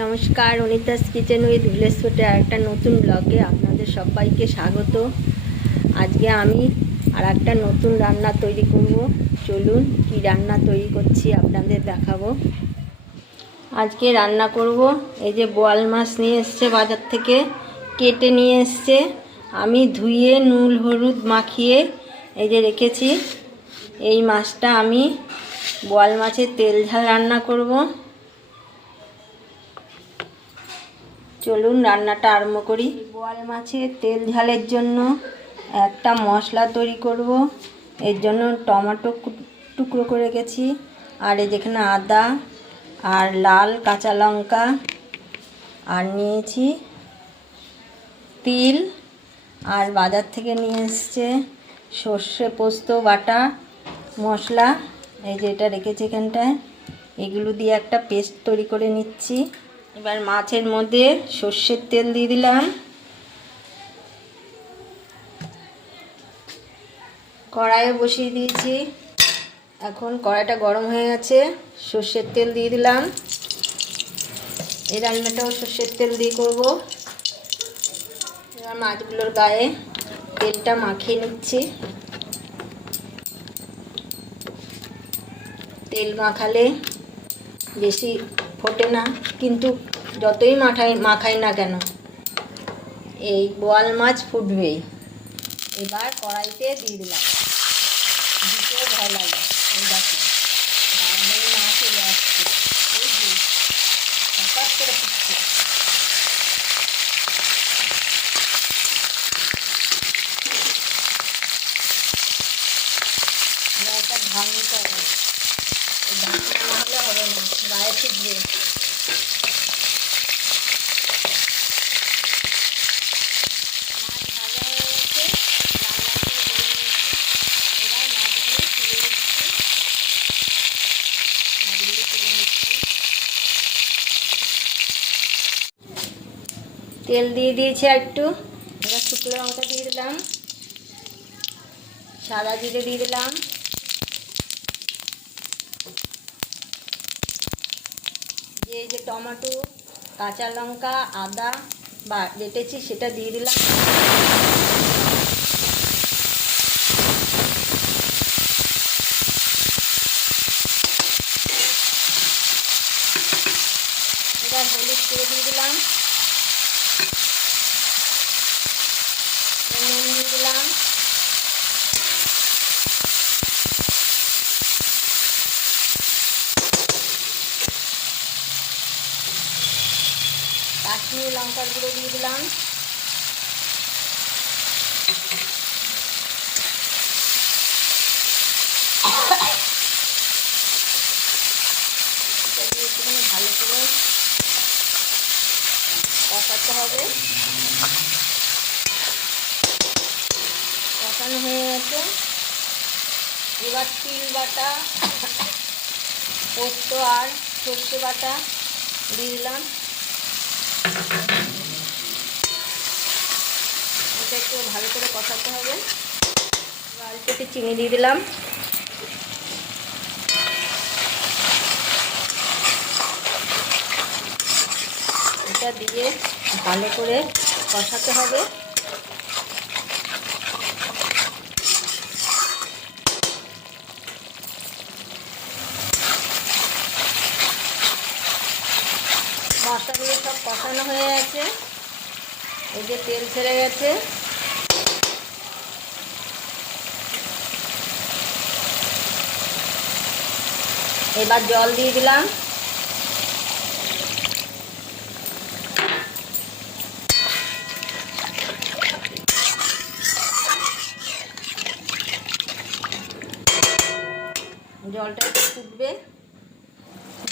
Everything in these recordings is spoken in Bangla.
নমস্কার, অনিতাস কিচেন উইথ ভিলেজ ফুটে একটা নতুন ব্লগে আপনাদের সবাইকে স্বাগত। আজকে আমি আর একটা নতুন রান্না তৈরি করব। চলুন কি রান্না তৈরি করছি আপনাদের দেখাবো। আজকে রান্না করব, এই যে বোয়াল মাছ নিয়ে এসছে বাজার থেকে, কেটে নিয়ে এসছে। আমি ধুয়ে নুন, হলুদ মাখিয়ে এই যে রেখেছি। এই মাছটা আমি বোয়াল মাছের তেল ঝাল রান্না করব। চলুন রান্নাটা আরম্ভ করি। বোয়াল মাছের তেল ঝালের জন্য একটা মশলা তৈরি করব। এর জন্য টমেটো টুকরো করে রেখেছি। আর এই যেখানে আদা আর লাল কাঁচা লঙ্কা আর নিয়েছি তিল। আর বাজার থেকে নিয়ে এসছে সর্ষে পোস্ত, বাটা, মশলা। এই যে এটা রেখেছি এখানটায়। এগুলো দিয়ে একটা পেস্ট তৈরি করে নিচ্ছি। এবার মাছের মধ্যে সর্ষের তেল দিয়ে দিলাম। কড়াইয়ে বসিয়ে দিয়েছি। এখন কড়াইটা গরম হয়ে গেছে, সর্ষের তেল দিয়ে দিলাম। এই রান্নাটাও সর্ষের তেল দিয়ে করব। এবার মাছগুলোর গায়ে তেলটা মাখিয়ে নিচ্ছি। তেল মাখালে বেশি ফোটে না, কিন্তু যতই মাঠাই, মাখাই না কেন, এই বোয়াল মাছ ফুটবেই। এবার কড়াইতে দিয়ে দিলাম। ভয় লাগে হঠাৎ করে ফুটছে এবার এটা ভাঙতে হবে এই ঢাকনা না হলে হবে না গায়ে ফিটবে মাছ ভাজা হয়ে গেছে লাল লাল করে ভেজে নিয়েছি এবার মাছগুলো তুলে নিচ্ছি মাছগুলো তুলে নিচ্ছি তেল দিয়ে দিয়েছি একটু। এবার শুকনো লঙ্কা দিয়ে দিলাম। সাদা জিরে দিয়ে দিলাম। যে যে টমেটো, কাঁচা লঙ্কা, আদা বা বেটেছি সেটা দিয়ে দিলাম। এবার হলুদ করে দিয়ে দিলাম নুন দিয়ে দিলাম কাশ্মীরি লঙ্কার গুঁড়ো দিয়ে দিলাম ভালো করে কষাতে হবে। কষানো হয়ে গেছে। এবার তিল বাটা, পোস্ত আর সর্ষে বাটা দিয়ে দিলাম। এটা একটু ভালো করে কষাতে হবে। অল্প একটু চিনি দিয়ে দিলাম। এটা দিয়ে ভালো করে কষাতে হবে। কষানো হয়ে গেছে। এই যে তেল ছেড়ে গেছে। এবার জল দিয়ে দিলাম। জলটা ফুটবে।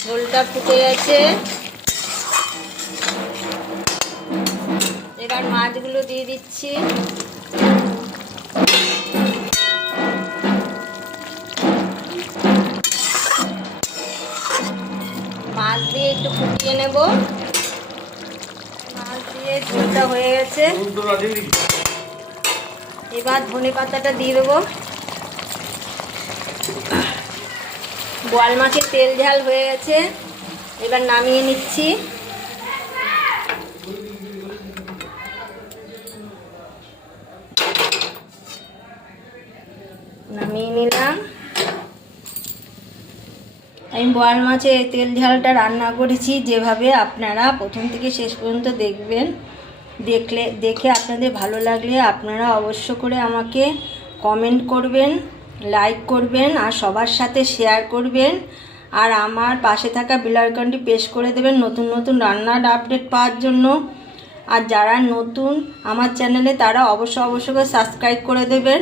ঝোলটা ফুটে গেছে। এবার মাছগুলো দিয়ে দিচ্ছি। মাছ দিয়ে একটু ফুটিয়ে নেব। মাছ দিয়ে ঝোলটা হয়ে গেছে। এবার ধনে পাতাটা দিয়ে দেবো। বোয়াল মাছের তেল ঝাল হয়ে গেছে। এবার নামিয়ে নিচ্ছি নামিয়ে নিলাম আমি বোয়াল মাছের তেল ঝালটা রান্না করেছি। যেভাবে আপনারা প্রথম থেকে শেষ পর্যন্ত দেখবেন, দেখলে, দেখে আপনাদের ভালো লাগলে আপনারা অবশ্য করে আমাকে কমেন্ট করবেন লাইক করবেন আর সবার সাথে শেয়ার করবেন। আর আমার পাশে থাকা বেল আইকনটি প্রেস করে দেবেন নতুন নতুন রান্নার আপডেট পাওয়ার জন্য। আর যারা নতুন আমার চ্যানেলে তারা অবশ্য অবশ্য করে সাবস্ক্রাইব করে দেবেন।